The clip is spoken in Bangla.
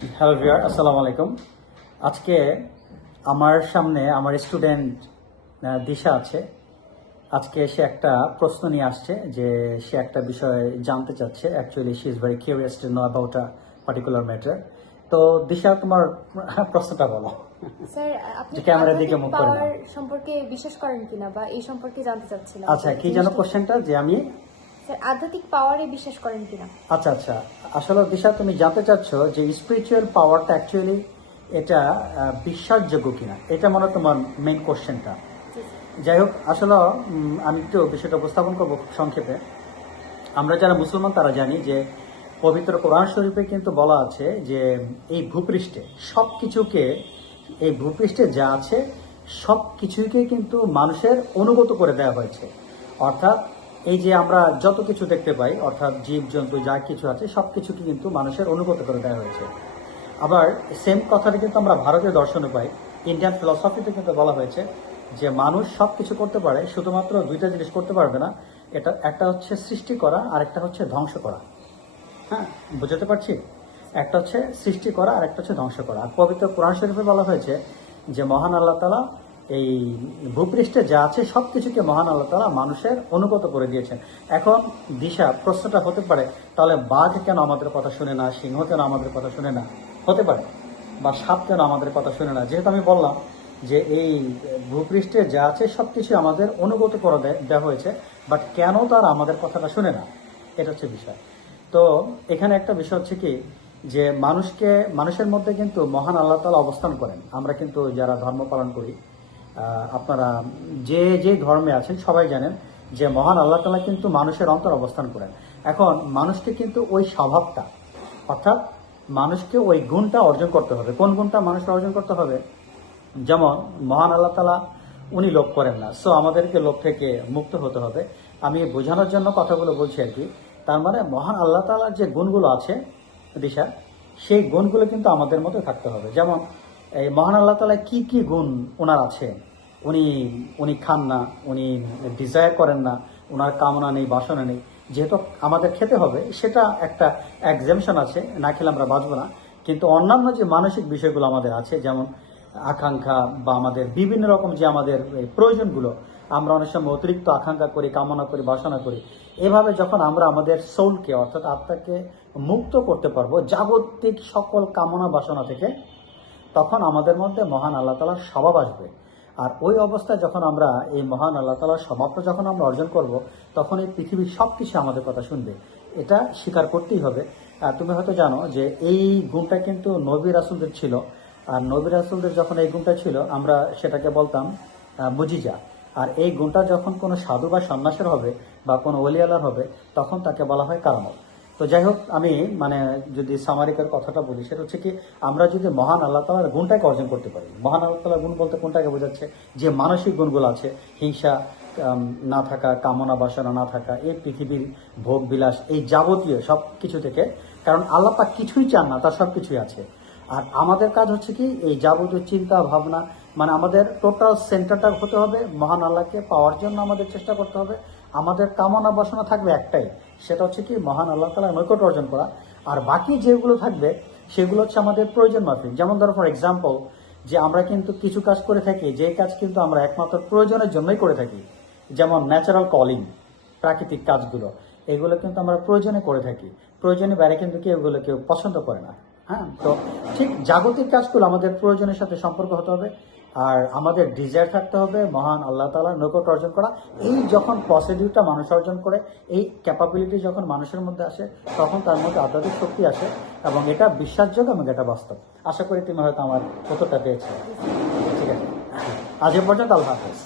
হ্যালো ভিউয়ার, আসসালামু আলাইকুম। আজকে আমার সামনে আমার স্টুডেন্ট দিশা আছে। আজকে সে একটা প্রশ্ন নিয়ে আসছে যে সে একটা বিষয় জানতে চাচ্ছে। Actually she is very curious to know about a particular matter. তো দিশা, তোমার প্রশ্নটা বলো। স্যার, আপনি যে ক্যামেরার দিকে আধ্যাত্মিক মুখ করে পাওয়ার নাও। সম্পর্কে বিশ্বাস করেন কিনা বা এই সম্পর্কে জানতে চাচ্ছিলাম। আচ্ছা, কি যেন কোশ্চেনটা যে আমি স্যার, আধ্যাত্মিক পাওয়ারে বিশ্বাস করেন কিনা? আচ্ছা আচ্ছা, আসলে দিশা তুমি জানতে চাচ্ছ যে স্পিরিচুয়াল পাওয়ারটা অ্যাকচুয়ালি এটা বিশ্বাসযোগ্য কিনা, এটা মনে হয় তোমার মেইন কোশ্চেনটা। জি স্যার। যাই হোক, আসলে আমি একটু বিষয়টা উপস্থাপন করবো খুব সংক্ষেপে। আমরা যারা মুসলমান তারা জানি যে পবিত্র কোরআন শরীফে কিন্তু বলা আছে যে এই ভূপৃষ্ঠে সব কিছুকে, এই ভূপৃষ্ঠে যা আছে সব কিছুকে কিন্তু মানুষের অনুগত করে দেওয়া হয়েছে। অর্থাৎ এই যে আমরা যত কিছু দেখতে পাই, অর্থাৎ জীব জন্তু যা কিছু আছে সব কিছুকে কিন্তু মানুষের অনুগত করে দেওয়া হয়েছে। আবার সেম কথাটা কিন্তু আমরা ভারতীয় দর্শনে পাই। ইন্ডিয়ান ফিলসফিতে কিন্তু বলা হয়েছে যে মানুষ সব কিছু করতে পারে, শুধুমাত্র দুইটা জিনিস করতে পারবে না। এটা একটা হচ্ছে সৃষ্টি করা, আর একটা হচ্ছে ধ্বংস করা। হ্যাঁ, বুঝতে পারছি? একটা হচ্ছে সৃষ্টি করা আর একটা হচ্ছে ধ্বংস করা। আর পবিত্র কোরআন শরীফে বলা হয়েছে যে মহান আল্লাহ তাআলা এই ভূপৃষ্ঠে যা আছে সব কিছুকে মহান আল্লাহ তাআলা মানুষের অনুগত করে দিয়েছেন। এখন দিশা, প্রশ্নটা হতে পারে তাহলে বাঘ কেন আমাদের কথা শুনে না, সিংহ কেন আমাদের কথা শুনে না? হতে পারে। বা সাপ কেন আমাদের কথা শুনে না? যেহেতু আমি বললাম যে এই ভূপৃষ্ঠে যা আছে সব কিছু আমাদের অনুগত করে দেওয়া হয়েছে, বাট কেন তারা আমাদের কথাটা শুনে না, এটা হচ্ছে বিষয়। তো এখানে একটা বিষয় হচ্ছে কি যে মানুষের মধ্যে কিন্তু মহান আল্লাহ তাআলা অবস্থান করেন। আমরা কিন্তু যারা ধর্ম পালন করি, আপনারা যে যে ধর্মে আছেন সবাই জানেন যে মহান আল্লাহ তাআলা কিন্তু মানুষের অন্তর অবস্থান করেন। এখন মানুষকে কিন্তু ওই স্বভাবটা, অর্থাৎ মানুষকে ওই গুণটা অর্জন করতে হবে। কোন গুণটা মানুষকে অর্জন করতে হবে? যেমন মহান আল্লাহ তাআলা উনি লোভ করেন না, সো আমাদেরকে লোভ থেকে মুক্ত হতে হবে। আমি বোঝানোর জন্য কথাগুলো বলছি আর কি। তার মানে মহান আল্লাহ তাআলার যে গুণগুলো আছে দিশা, সেই গুণগুলো কিন্তু আমাদের মধ্যে থাকতে হবে। যেমন এই মহান আল্লাহ তাআলা কি কি গুণ ওনার আছে? উনি উনি খান না, উনি ডিজায়ার করেন না, ওনার কামনা নেই, বাসনা নেই। যেহেতু আমাদের খেতে হবে, সেটা একটা এক্সামশন আছে, না খেলে আমরা বাঁচবো না। কিন্তু অন্যান্য যে মানসিক বিষয়গুলো আমাদের আছে, যেমন আকাঙ্ক্ষা বা আমাদের বিভিন্ন রকম যে আমাদের এই প্রয়োজনগুলো, আমরা অনেক সময় অতিরিক্ত আকাঙ্ক্ষা করি, কামনা করি, বাসনা করি। এভাবে যখন আমরা আমাদের সোলকে, অর্থাৎ আত্মাকে মুক্ত করতে পারবো জাগতিক সকল কামনা বাসনা থেকে, তখন আমাদের মধ্যে মহান আল্লাহ তাআলার স্বভাব আসবে। আর ওই অবস্থায় যখন আমরা এই মহান আল্লাহ তাআলার স্বভাবটা যখন আমরা অর্জন করব, তখন এই পৃথিবীর সব কিছু আমাদের কথা শুনবে। এটা স্বীকার করতেই হবে। তুমি হয়তো জানো যে এই গুণটা কিন্তু নবী রাসূলদের ছিল। আর নবী রাসূলদের যখন এই গুণটা ছিল, আমরা সেটাকে বলতাম মুজিজা। আর এই গুণটা যখন কোনো সাধু বা সন্ন্যাসের হবে বা কোনো ওলি আল্লাহর হবে, তখন তাকে বলা হয় কারামত। তো যাই হোক, আমি মানে যদি সামারিকের কথাটা বলি, সেটা হচ্ছে কি, আমরা যদি মহান আল্লাহ তাআলার গুণটাকে অর্জন করতে পারি। মহান আল্লাহ তাআলার গুণ বলতে কোনটাকে বোঝাচ্ছে? যে মানসিক গুণগুলো আছে, হিংসা না থাকা, কামনা বাসনা না থাকা, এই পৃথিবীর ভোগ বিলাস, এই যাবতীয় সব কিছু থেকে। কারণ আল্লাহ পাক কিছুই চান না, তার সব কিছুই আছে। আর আমাদের কাজ হচ্ছে কি, এই যাবতীয় চিন্তা ভাবনা, মানে আমাদের টোটাল সেন্টারটা হতে হবে মহান আল্লাহকে পাওয়ার জন্য। আমাদের চেষ্টা করতে হবে। আমাদের কামনা বাসনা থাকবে একটাই, সেটা হচ্ছে কি মহান আল্লাহ তাআলার নৈকট্য অর্জন করা। আর বাকি যেগুলো থাকবে সেগুলো হচ্ছে আমাদের প্রয়োজন মাফিক। যেমন ধরো ফর এক্সাম্পল, যে আমরা কিন্তু কিছু কাজ করে থাকি, যে কাজ কিন্তু আমরা একমাত্র প্রয়োজনের জন্যই করে থাকি। যেমন ন্যাচারাল কলিং, প্রাকৃতিক কাজগুলো, এগুলো কিন্তু আমরা প্রয়োজনে করে থাকি। প্রয়োজনের বাইরে কিন্তু এগুলো কেউ পছন্দ করে না। হ্যাঁ, তো ঠিক জাগতিক কাজগুলো আমাদের প্রয়োজনের সাথে সম্পর্ক হতে হবে। আর আমাদের ডিজায়ার থাকতে হবে মহান আল্লাহ তাআলার নৈকট্য অর্জন করা। এই যখন পসিডিউটা মানুষ অর্জন করে, এই ক্যাপাবিলিটি যখন মানুষের মধ্যে আসে, তখন তার মধ্যে আধ্যাত্মিক শক্তি আসে, এবং এটা বিশ্বাসযোগ্য এবং এটা বাস্তব। আশা করি তুমি হয়তো আমার উত্তরটা পেয়েছো। ঠিক আছে, আজ এ পর্যন্ত। আল্লাহ হাফেজ।